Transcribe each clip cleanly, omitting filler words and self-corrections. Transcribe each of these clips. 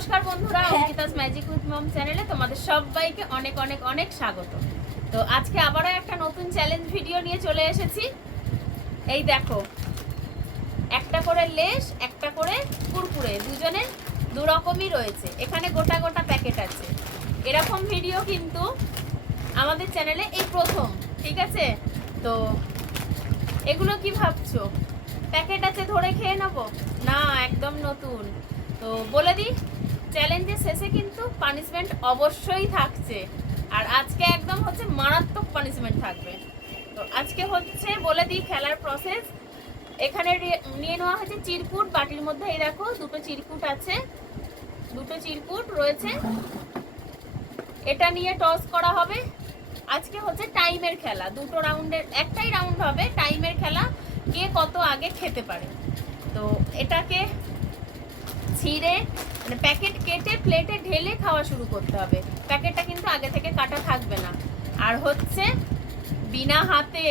নমস্কার বন্ধুরা, Ankita's magic with মম চ্যানেলে তোমাদের সবাইকে অনেক অনেক অনেক স্বাগত। তো আজকে আবারও একটা নতুন চ্যালেঞ্জ ভিডিও নিয়ে চলে এসেছি। এই দেখো, একটা করে লেস, একটা করে কুরকুরে, দুজনে দু রকমই রয়েছে। এখানে গোটা গোটা প্যাকেট আছে। এরকম ভিডিও কিন্তু আমাদের চ্যানেলে এই প্রথম, ঠিক আছে? তো এগুলো কি ভাবছো প্যাকেট আছে ধরে খেয়ে নেবো? না, একদম নতুন। তো বলে দিই, চ্যালেঞ্জের শেষে কিন্তু পানিশমেন্ট অবশ্যই থাকছে। আর আজকে একদম হচ্ছে মারাত্মক পানিশমেন্ট থাকবে। তো আজকে হচ্ছে বলে দিই খেলার প্রসেস। এখানে নিয়ে নেওয়া হয়েছে চিরকুট, বাটির মধ্যে এই দেখো দুটো চিরকুট আছে, দুটো চিরকুট রয়েছে। এটা নিয়ে টস করা হবে। আজকে হচ্ছে টাইমের খেলা, দুটো রাউন্ডের, একটাই রাউন্ড হবে, টাইমের খেলা, কে কত আগে খেতে পারে। তো এটাকে ছিঁড়ে মানে প্যাকেট কেটে প্লেটে ঢেলে খাওয়া শুরু করতে হবে। প্যাকেটটা কিন্তু আগে থেকে কাটা থাকবে না। আর হচ্ছে বিনা হাতে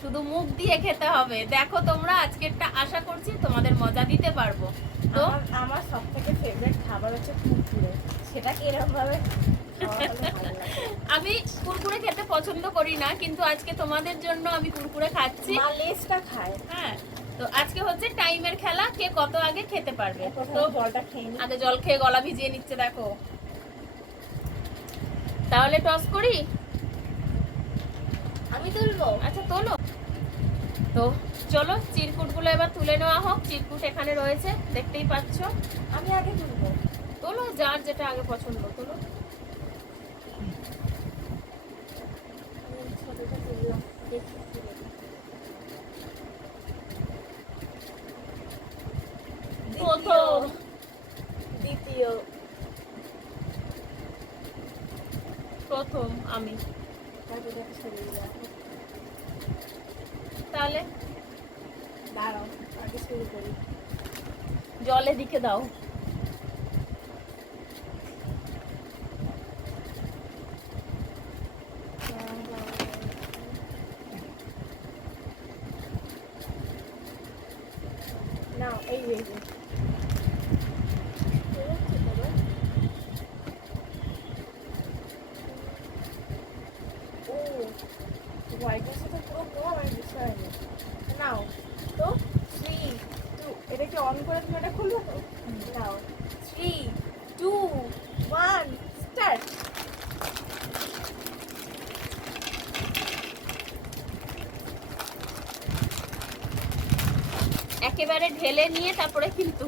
শুধু মুখ দিয়ে খেতে হবে। দেখো তোমরা, আজকেরটা আশা করছি তোমাদের মজা দিতে পারবো। তো আমার সব থেকে ফেভারিট খাবার হচ্ছে কুরকুরে। সেটা এরকম ভাবে আমি কুরকুরে খেতে পছন্দ করি না, কিন্তু আজকে তোমাদের জন্য আমি কুরকুরে খাচ্ছি। মা লেসটা খায়। হ্যাঁ, তো আজকে হচ্ছে টাইমের খেলা, কে কত আগে খেতে পারবে। তো জলটা খেয়ে আগে জল খেয়ে গলা ভিজিয়ে নিচ্ছে দেখো। তাহলে টস করি? আমি তুলবো। আচ্ছা তোলো। তো চলো, চিরকুটগুলো এবার তুলে নেওয়া হোক। চিরকুট এখানে রয়েছে, দেখতেই পাচ্ছ। আমি আগে তুলবো। তোলো, যার যেটা আগে পছন্দ তোলো। ছোটটা তুললাম। প্রথম, দ্বিতীয়, প্রথম আমি। তাহলে দাঁড়াও, আগে শুরু করি। জলে দিকে দাও। নাও, এই যে হোয়াইটের সাথে পুরো পুরো আমার বুঝতে হয়নি। নাও তো 3, 2, এটা কি অন করে তুমি এটা খুলবে তো? নাও 3, 2, 1 স্টার্ট। একেবারে ঢেলে নিয়ে তারপরে কিন্তু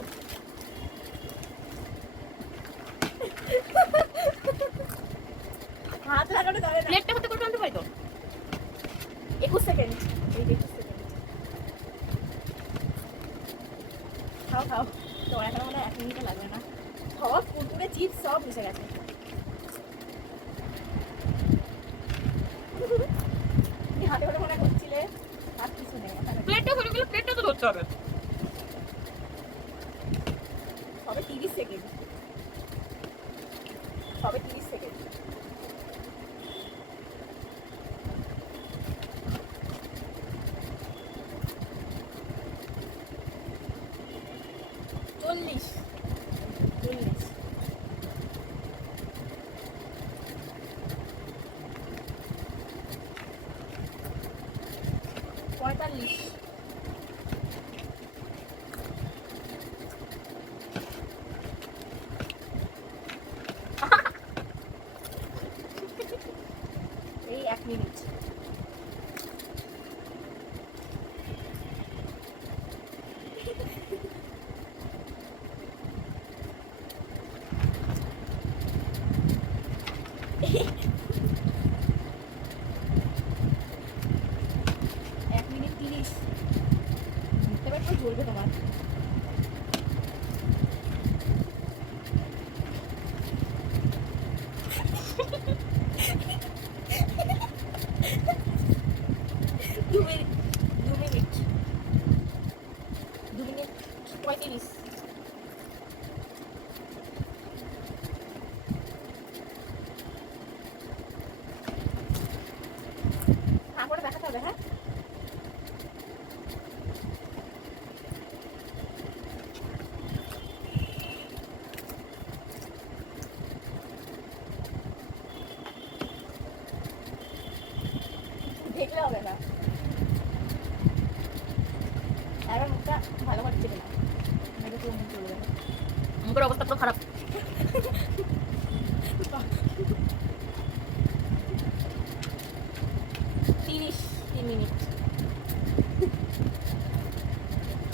হাত লাগানো যাবে না। প্লেটটা হতে করে আনতে পারি তো। 21 সেকেন্ড। এই 21 সেকেন্ড। খাও খাও। তো এখন মনে হয় 1 মিনিটও লাগবে না। সব কুরকুরে চিপস সব মিশে গেছে। তুমি হাতে করে মনে করছিলে আর কিছু নেই। প্লেটটা হয়ে গেলে প্লেটটা তো ধরতে হবে। সবে 30 সেকেন্ড। সবে 30 সেকেন্ড। চল্লিশ, 45, 46, মুখের অবস্থা পুরো খারাপ। 3 মিনিট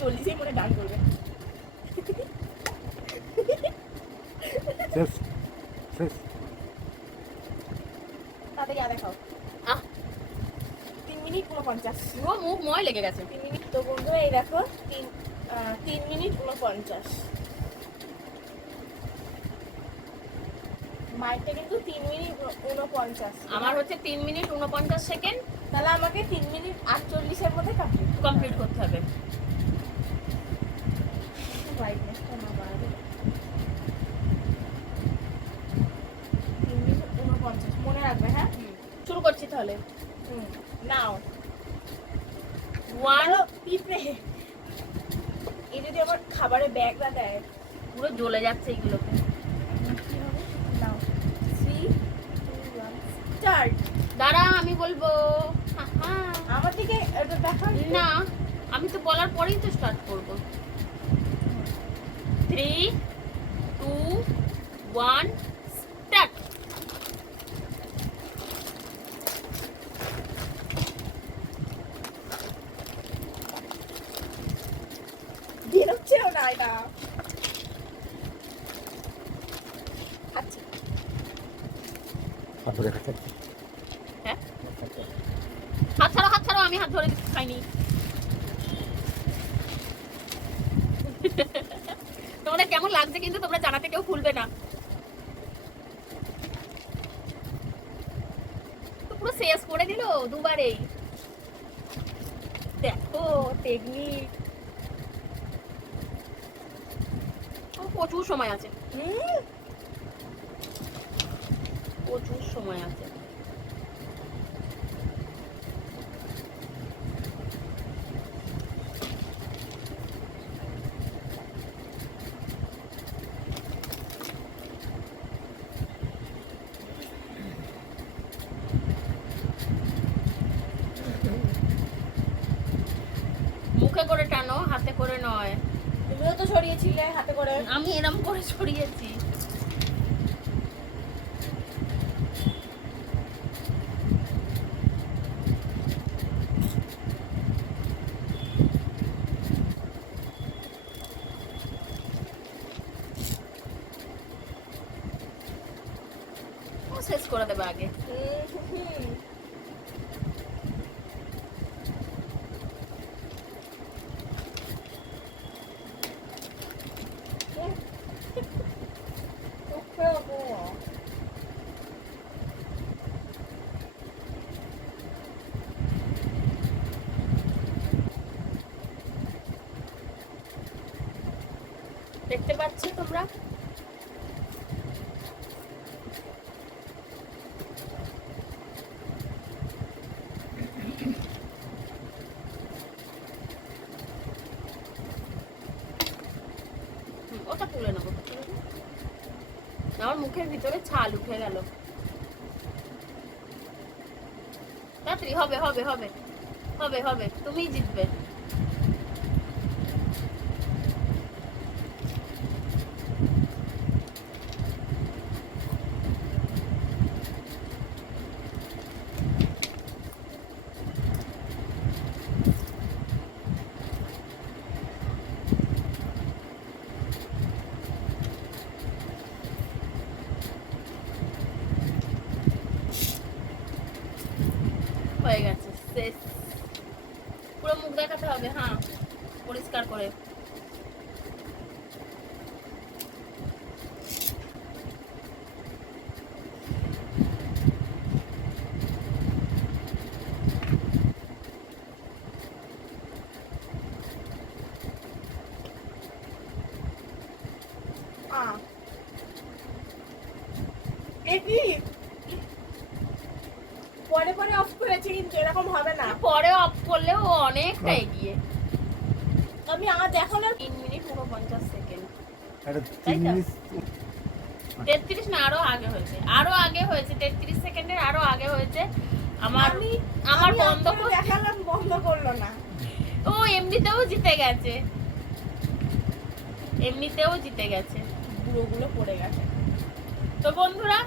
40 মনে ডান করবে। শেষ শেষ তাড়াতাড়ি দেখাও। আহ 3 মিনিট 49। পুরো মুখ ময় লেগে গেছে। 3 মিনিট তো বন্ধু এই দেখো 3 মিনিট 49। মাইকটা কিন্তু 3 মিনিট 49। আমার হচ্ছে 3 মিনিট 49 সেকেন্ড তাহলে আমাকে 3 মিনিট 48 এর মধ্যে কমপ্লিট করতে হবে। ব্রাইটনেসটা না বাড়াবে। 3 মিনিট 49 মনে রাখবে। হ্যাঁ শুরু করছি তাহলে। নাও 1 পিঁপড়ে এই যদি আমার খাবারের ব্যাগটা দেয় পুরো জ্বলে যাচ্ছে এইগুলোকে। কি হবে? নাও 3 2 1 স্টার্ট। দাঁড়া আমি বলবো। আমার দিকে এটা দেখা না, আমি তো বলার পরেই তো স্টার্ট করব। 3 2 1 স্টার্ট। বেরোচ্ছেও না এটা। খাচ্ছি। হাত ধরে খাচ্ছে হ্যাঁ হাত ছাড়ো, আমি হাত ধরে খাইনি। তোমাদের কেমন লাগছে কিন্তু তোমরা জানাতে কেউ ভুলবে না। তো পুরো শেষ করে দিল দুবারেই। দেখো টেকনিক। প্রচুর সময় আছে, প্রচুর সময় আছে। মুখে করে টানো, হাতে করে নয়। তুমিও তো ছড়িয়েছিলে হাতে করে। আমি এরম করে ছড়িয়েছি। ও শেষ করে দেবে আগে। দেখতে পাচ্ছ তোমরা? ওটা তুলে নেবো। আমার মুখের ভিতরে ছাল উঠে গেল। তাড়াতাড়ি হবে হবে হবে হবে হবে, তুমিই জিতবে। হয়ে গেছে শেষ। পুরো মুখ দেখাতে হবে, হ্যাঁ পরিষ্কার করে। পরে পরে অফ করেছি কিন্তু এরকম হবে না। পরে অফ করলেও অনেকটা এগিয়ে। আমি আমার দেখো না 3 মিনিট 49 সেকেন্ড। এটা তাই 3 তো? মিনিট 33 না আরো আগে হয়েছে, আরো আগে হয়েছে। 33 সেকেন্ডের আরো আগে হয়েছে। আমার আমার আমি বন্ধ আপনাকে দেখালাম বন্ধ করলো না। ও এমনিতেও জিতে গেছে, এমনিতেও জিতে গেছে। পুরোগুলো পড়ে গেছে। তো বন্ধুরা,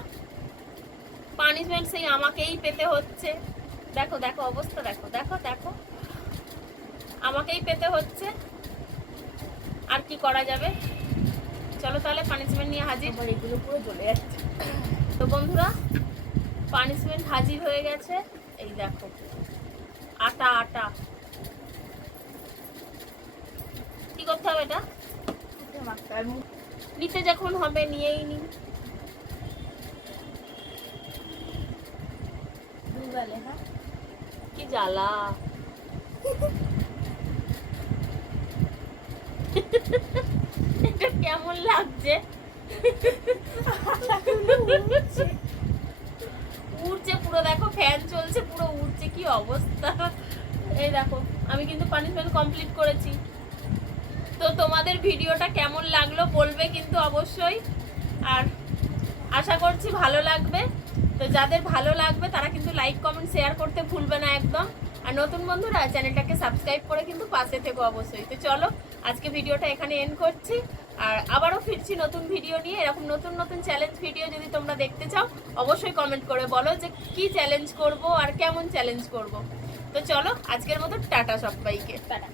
পানিশমেন্ট সেই আমাকেই পেতে হচ্ছে। দেখো দেখো অবস্থা, দেখো দেখো দেখো, আমাকেই পেতে হচ্ছে। আর কি করা যাবে, চলো তাহলে পানিশমেন্ট নিয়ে হাজির। আবার এগুলো পুরো জ্বলে যাচ্ছে। তো বন্ধুরা, পানিশমেন্ট হাজির হয়ে গেছে। এই দেখো, আটা আটা। কি করতে হবে এটা? মুখে মাখতে হবে। নিতে যখন হবে নিয়েই নি। দুগালে, হ্যাঁ কি জ্বালা। এটা কেমন লাগছে? উড়ছে পুরো, দেখো ফ্যান চলছে, পুরো উড়ছে, কি অবস্থা। এই দেখো, আমি কিন্তু পানিশমেন্ট কমপ্লিট করেছি। তো তোমাদের ভিডিওটা কেমন লাগলো বলবে কিন্তু অবশ্যই, আর আশা করছি ভালো লাগবে। তো যাদের ভালো লাগবে তারা কিন্তু লাইক কমেন্ট শেয়ার করতে ভুলবে না একদম। আর নতুন বন্ধুরা চ্যানেলটাকে সাবস্ক্রাইব করে কিন্তু পাশে থেকো অবশ্যই। তো চলো আজকে ভিডিওটা এখানে এন্ড করছি, আর আবারও ফিরছি নতুন ভিডিও নিয়ে। এরকম নতুন নতুন চ্যালেঞ্জ ভিডিও যদি তোমরা দেখতে চাও অবশ্যই কমেন্ট করে বলো যে কি চ্যালেঞ্জ করব আর কেমন চ্যালেঞ্জ করব। তো চলো আজকের মতো টাটা সবাইকে। টাটা।